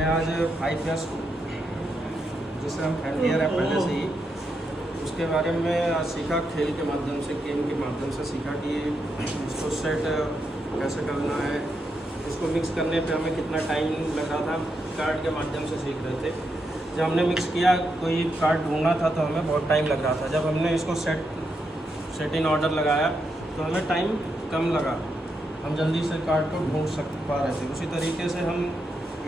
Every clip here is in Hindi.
हमने आज 5 इयर्स जिसे हम फैमिलियर है पहले से ही, उसके बारे में आज सीखा। खेल के माध्यम से, गेम के माध्यम से सीखा कि इसको सेट कैसे करना है। इसको मिक्स करने पे हमें कितना टाइम लग रहा था, कार्ड के माध्यम से सीख रहे थे। जब हमने मिक्स किया, कोई कार्ड ढूंढना था तो हमें बहुत टाइम लग रहा था। जब हमने इसको सेट इन ऑर्डर लगाया तो हमें टाइम कम लगा, हम जल्दी से कार्ड को ढूंढ पा रहे थे। उसी तरीके से हम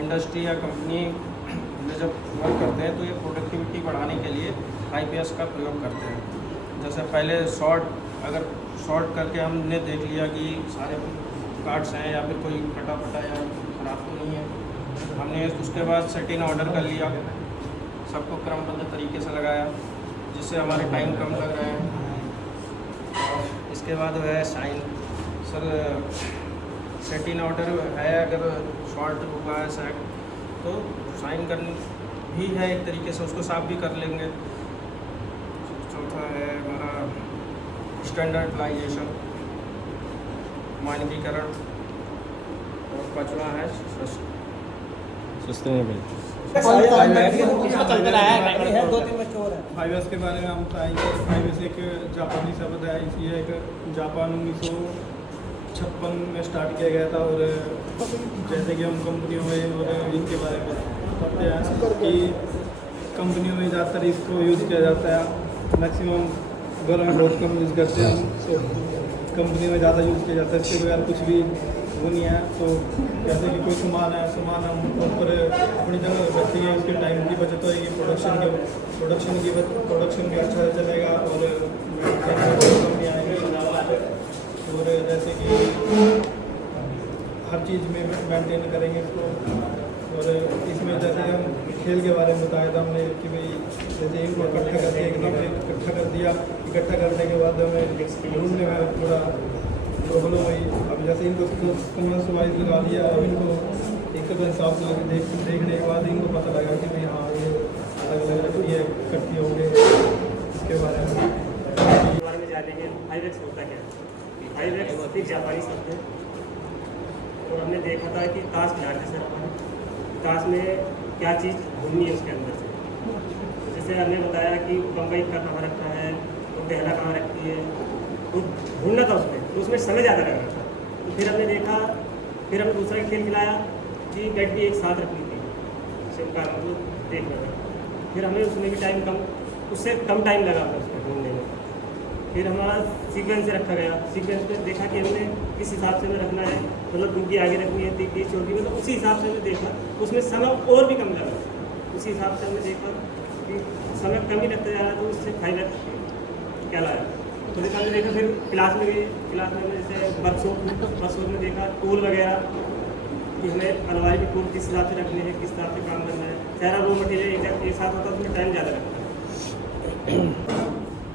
इंडस्ट्री या कंपनी में जब वर्क करते हैं तो ये प्रोडक्टिविटी बढ़ाने के लिए IPS का प्रयोग करते हैं। जैसे पहले अगर शॉर्ट करके हमने देख लिया कि सारे कार्ड्स हैं या फिर कोई फटा या ख़राब तो नहीं है, हमने उसके बाद सेट इन ऑर्डर कर लिया, सबको क्रमबद्ध तरीके से लगाया, जिससे हमारे टाइम कम लग रहे हैं। और इसके बाद है sign. Sir set in order है, अगर शॉर्ट हुआ है सेट तो साइन करनी भी है एक तरीके से, उसको साफ भी कर लेंगे। चौथा है हमारा स्टैंडर्डाइजेशन, मानकीकरण। और पाँचवा है सस्टेनेबल। 5S के बारे में हम बताएंगे। 5S एक जापानी शब्द है। ये एक जापान 1956 में स्टार्ट किया गया था। और जैसे कि हम कंपनियों में और इनके बारे में बताते हैं कि कंपनियों में ज़्यादातर इसको यूज़ किया जाता है। मैक्सिमम घरों में बहुत कम यूज़ करते हैं हम, तो कंपनी में ज़्यादा यूज़ किया जाता है। इसके बगैर कुछ भी वो नहीं है। तो जैसे कि कोई सामान हम ऊपर अपनी जगह रखेंगे, उसके टाइम की बचत होगी, प्रोडक्शन भी अच्छा चलेगा और कंपनी आएंगे। और जैसे कि हर चीज़ में मेंटेन करेंगे इसको। और इसमें जैसे हम खेल के बारे में बताया था हमने कि भाई जैसे इनको इकट्ठा करके इकट्ठा कर दिया, इकट्ठा करने के बाद हमें ढूंढने में थोड़ा प्रॉब्लम हुई। अब जैसे इनको कमेंट्स वाइज लगा दिया, अब इनको एक हिसाब से देखने के बाद इनको पता लगा कि भाई हाँ ये अलग अलग रखी है, इकट्ठी होंगे। इसके बारे में जानेंगे 5X होता क्या है। 5X एक जापानी शब्द है। और हमने देखा था कि ताश खिलाते सर अपन, ताश में क्या चीज़ ढूंढनी है उसके अंदर से। जैसे हमने बताया कि बम्बई का कहाँ रखा है, तो पहला कहाँ रखती है, तो ढूंढना था उसमें, तो उसमें समय ज़्यादा लग रहा था। तो फिर हमने देखा, फिर हमने दूसरा खेल खिलाया कि बैट भी एक साथ रखनी थी, सिमका मतलब देख रहा था। फिर हमें उसमें भी टाइम कम, उससे कम टाइम लगा था उसमें ढूंढने में। फिर हमारा सीक्वेंस से रखा गया। सीक्वेंस में देखा कि हमने किस हिसाब से हमें रखना है, मतलब दूसरी आगे रखनी है, तीसरी चौथी, मतलब उसी हिसाब से हमने देखा। उसमें समय और भी कम लगा, उसी हिसाब से हमने देखा कि समय कम ही रखते जा रहा, तो उससे 5X कहलाया। तो जैसे हमने देखा, फिर क्लास में जैसे वर्कशॉप में देखा टूल वगैरह कि हमें अलमारी के टूल किस हिसाब से रखने हैं, किस हिसाब से काम करना है। सारा वो मटेरियल एक साथ होता है, उसमें टाइम ज़्यादा लगता है।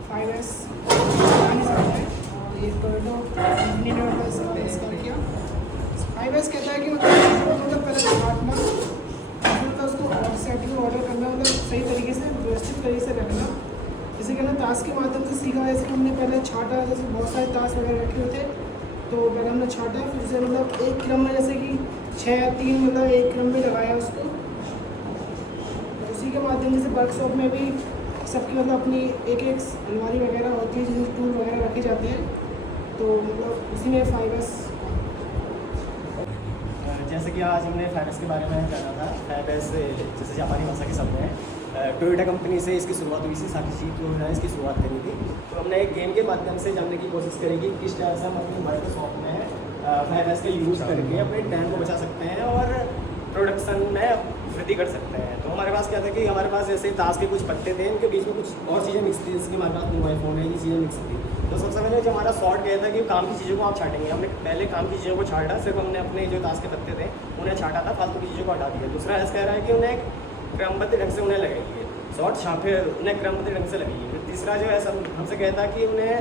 5S और ये टोयोटो कंपनी ने इसका किया। 5S कहता है कि मतलब पहले छाटना, मतलब उसको सेटिंग ऑर्डर करना, मतलब सही तरीके से व्यवस्थित तरीके से रखना। जैसे कि हमने ताश के माध्यम से सीखा। जैसे हमने पहले छाटा, जैसे बहुत सारे ताश वगैरह रखे हुए थे, तो पहले हमने छाटा, फिर से मतलब एक क्रम में जैसे कि 6 या 3 मतलब एक क्रम में लगाया उसको। उसी के माध्यम से वर्कशॉप में भी सबकी मतलब अपनी एक अलमारी वगैरह होती है जिसमें टूल वगैरह रखे जाते हैं। तो मतलब उसी में 5S। जैसे कि आज हमने 5S के बारे में जाना था। 5S जैसे जापानी भाषा के शब्द हैं। टोयोटा कंपनी से इसकी शुरुआत हुई थी। साक्षी को उन्होंने इसकी शुरुआत करी थी। तो हमने एक गेम के माध्यम से जानने की कोशिश करी कि किस तरह से हम अपनी वर्कशॉप में 5S का यूज़ करके अपने टाइम को बचा सकते हैं और प्रोडक्शन में वृद्धि कर सकते हैं। तो हमारे पास क्या था कि हमारे पास जैसे ताश के कुछ पत्ते थे, इनके बीच में कुछ और चीज़ें मिक्स थी, जैसे कि हमारे पास मोबाइल फ़ोन है, ये चीज़ें मिक्स थी। तो सबसे पहले जो हमारा शॉर्ट गया था कि काम की चीज़ों को आप छाटेंगे। हमने पहले काम की चीज़ों को छाटा, सिर्फ हमने अपने जो ताश के पत्ते थे उन्हें छाटा था, फालतू की चीज़ों को हटा दिया। दूसरा ऐसा कह रहा है कि उन्हें क्रमबद्ध ढंग से उन्हें लगाइए, शॉर्ट छापे उन्हें क्रमबद्ध ढंग से लगाइए। फिर तीसरा जो है सब हमसे कहता है कि उन्हें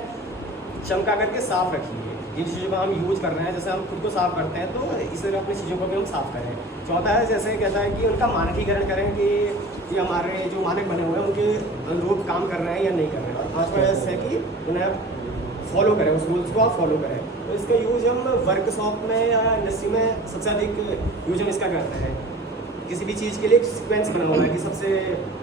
चमका करके साफ रखिए। जिन चीज़ों को हम यूज़ कर रहे हैं, जैसे हम खुद को साफ़ करते हैं तो इसी तरह अपनी चीज़ों को भी हम साफ़ करें। चौथा है जैसे कहता है कि उनका मानकीकरण करें कि ये हमारे जो मानक बने हुए हैं उनके अनुरूप काम कर रहे हैं या नहीं कर रहे हैं। और पाँचवा ऐसा है कि उन्हें फॉलो करें, उस रूल्स को आप फॉलो करें। तो इसका यूज़ हम वर्कशॉप में या इंडस्ट्री में सबसे अधिक यूज हम इसका करते हैं। किसी भी चीज़ के लिए एक सीक्वेंस बना हुआ है कि सबसे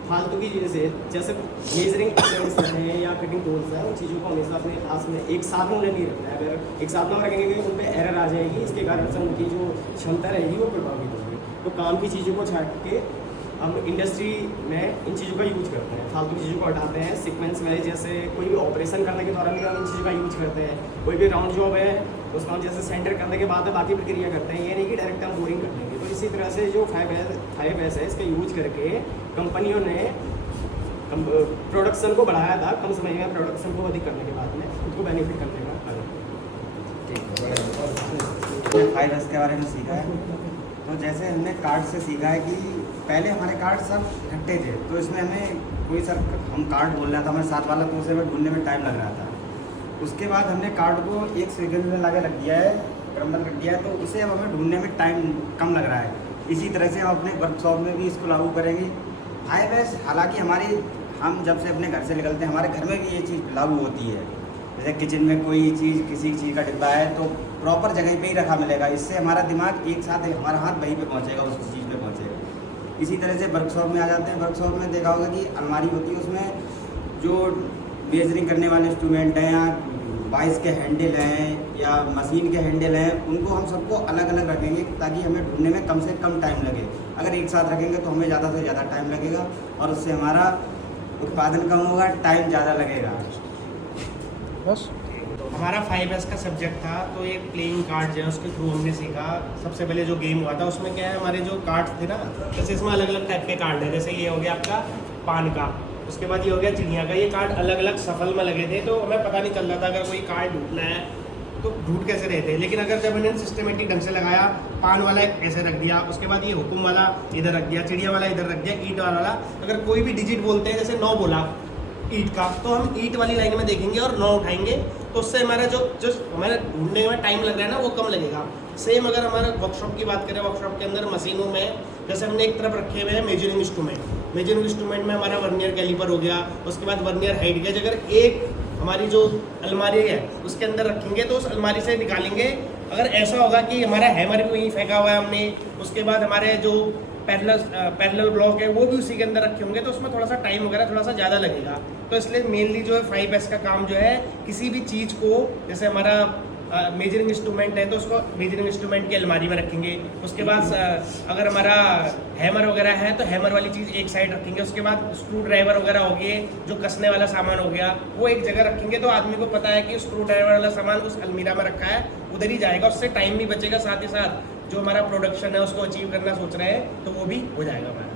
फालतू की चीज़ें जैसे मेजरिंग पेंस हैं या कटिंग टूल्स हैं, उन चीज़ों को हमेशा अपने पास में एक साथ में नहीं रखना है। अगर एक साथ में रखेंगे कि उन पर एरर आ जाएगी, इसके कारण से उनकी जो क्षमता रहेगी वो प्रभावित होगी। तो काम की चीज़ों को छाट के हम इंडस्ट्री में इन चीज़ों का यूज करते हैं, फालतू चीज़ों को हटाते हैं। सीक्वेंस में जैसे कोई भी ऑपरेशन करने के दौरान भी हम इन चीज़ों का यूज करते हैं। कोई भी राउंड जॉब है उसको हम जैसे सेंटर करने के बाद बाकी प्रक्रिया करते हैं, ये नहीं कि डायरेक्ट हम बोरिंग कर देंगे। तो इसी तरह से जो 5S है इसका यूज करके कंपनियों ने प्रोडक्शन को बढ़ाया था, कम समय में प्रोडक्शन को अधिक करने के बाद में उनको बेनिफिट करने का ठीक है। 5S के बारे में सीखा है, तो जैसे हमने कार्ड से सीखा है कि पहले हमारे कार्ड सब इकट्ठे थे, तो इसमें हमें कोई सर हम कार्ड बोल रहा था हमारे साथ वाला, तो उसे हमें ढूंढने में टाइम लग रहा था। उसके बाद हमने कार्ड को एक सेकंड में लाके रख दिया है, क्रमबद्ध रख दिया है, तो उसे अब हमें ढूंढने में टाइम कम लग रहा है। इसी तरह से हम अपने वर्कशॉप में भी इसको लागू करेंगे। 5S हालांकि हम जब से अपने घर से निकलते हैं हमारे घर में भी ये चीज़ लागू होती है। जैसे किचन में कोई चीज़ किसी चीज़ का डिब्बा है तो प्रॉपर जगह पे ही रखा मिलेगा, इससे हमारा दिमाग एक साथ हमारा हाथ वहीं पे पहुंचेगा, उस चीज़ पे पहुंचेगा। इसी तरह से वर्कशॉप में आ जाते हैं। वर्कशॉप में देखा होगा कि अलमारी होती है, उसमें जो मेजरिंग करने वाले इंस्ट्रूमेंट हैं या वाइस के हैंडल हैं या मशीन के हैंडल हैं, उनको हम सबको अलग अलग रखेंगे ताकि हमें ढूंढने में कम से कम टाइम लगे। अगर एक साथ रखेंगे तो हमें ज़्यादा से ज़्यादा टाइम लगेगा और उससे हमारा उत्पादन कम होगा, टाइम ज़्यादा लगेगा। बस हमारा 5S का सब्जेक्ट था, तो एक प्लेइंग कार्ड जो है उसके थ्रू हमने सीखा। सबसे पहले जो गेम हुआ था उसमें क्या है, हमारे जो कार्ड्स थे ना, जैसे इसमें अलग अलग टाइप के कार्ड है। जैसे ये हो गया आपका पान का, उसके बाद ये हो गया चिड़िया का। ये कार्ड अलग अलग सफल में लगे थे, तो हमें पता नहीं चल रहा था अगर कोई कार्ड ढूंढना है तो ढूंढ कैसे रहे थे। लेकिन अगर जब इन्होंने सिस्टमेटिक ढंग से लगाया, पान वाला ऐसे रख दिया, उसके बाद ये हुकुम वाला इधर रख दिया, चिड़िया वाला इधर रख दिया, ईट वाला, अगर कोई भी डिजिट बोलते हैं जैसे 9 बोला ईट का, तो हम ईट वाली लाइन में देखेंगे और 9 उठाएंगे, तो उससे हमारा जो हमारे ढूंढने में टाइम लग रहा है ना वो कम लगेगा। सेम अगर हमारा वर्कशॉप की बात करें, वर्कशॉप के अंदर मशीनों में जैसे हमने एक तरफ रखे हुए हैं मेजरिंग इंस्ट्रूमेंट। मेजरिंग इंस्ट्रूमेंट में हमारा वर्नियर कैलिपर हो गया, उसके बाद वर्नियर हाइट गया। अगर एक हमारी जो अलमारी है उसके अंदर रखेंगे तो उस अलमारी से निकालेंगे। अगर ऐसा होगा कि हमारा हैमर भी वहीं फेंका हुआ है हमने, उसके बाद हमारे जो पैरेलल ब्लॉक है वो भी उसी के अंदर रखे होंगे, तो उसमें थोड़ा सा टाइम वगैरह थोड़ा सा ज़्यादा लगेगा। तो इसलिए मेनली जो है 5S का काम जो है, किसी भी चीज़ को जैसे हमारा मेजरिंग इंस्ट्रूमेंट है तो उसको मेजरिंग इंस्ट्रूमेंट की अलमारी में रखेंगे। उसके बाद अगर हमारा हैमर वगैरह है तो हैमर वाली चीज़ एक साइड रखेंगे। उसके बाद स्क्रू ड्राइवर वगैरह हो गए, जो कसने वाला सामान हो गया, वो एक जगह रखेंगे। तो आदमी को पता है कि स्क्रू ड्राइवर वाला सामान उस अलमीरा में रखा है, उधर ही जाएगा, उससे टाइम भी बचेगा, साथ ही साथ जो हमारा प्रोडक्शन है उसको अचीव करना सोच रहे हैं तो वो भी हो जाएगा हमारा।